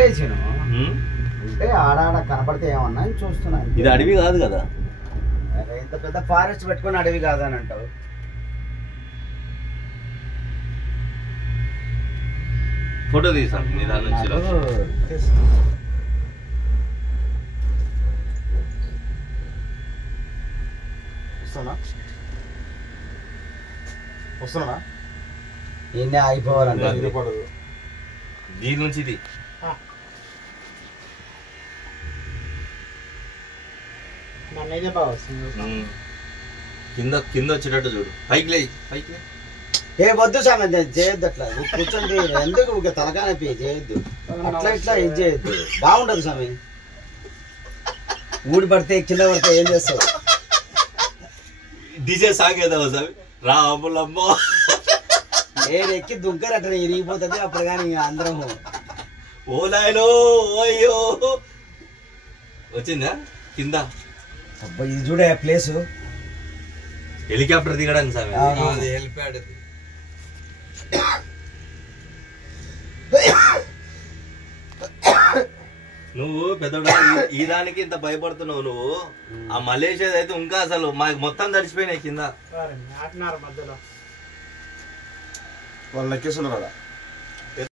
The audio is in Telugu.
ఉంటే చిను ఉంటే ఆడాడ కనపడితే ఏమన్నా అని చూస్తున్నాను. ఇది అడవి కాదు కదా, ఇంత పెద్ద ఫారెస్ట్ పెట్టుకుని అడవి కాదని అంటావు. ఫోటో తీసాను నీ దాని నుంచి. వస్తున్నా ఇన్ని ఆగిపోవాలంటే దీని నుంచి ఇది కింద కింద వచ్చేటట్టు చూడు. పైకి లే, పైకి లే. ఏ వద్దు సామె చేయొద్దు అట్లా కూర్చొని ఎందుకు తలకాయ చేయొద్దు అట్లా ఇట్లా ఇది చేయొద్దు, బాగుండదు సామె. ఊడి పడితే కింద పడితే ఏం చేస్తావు? డీజే సాగేదావు సామి రాములమ్మ నేను ఎక్కి దుంకరు అట్లా ఇరిగిపోతుంది అప్పుడు కానీ అందరము ఓ నాయనో అయ్యో వచ్చిందా కింద. అబ్బా ఇది చూడే ప్లేసు హెలికాప్టర్ దిగడానికి సామి. హెలిప్యాడ్ నువ్వు పెద్దోడా ఈ దానికి ఇంత భయపడుతున్నావు నువ్వు. ఆ మలేషియా అయితే ఇంకా అసలు మాకు మొత్తం తడిచిపోయినాయి కింద. వాళ్ళు ఎక్కేస్తున్నారు.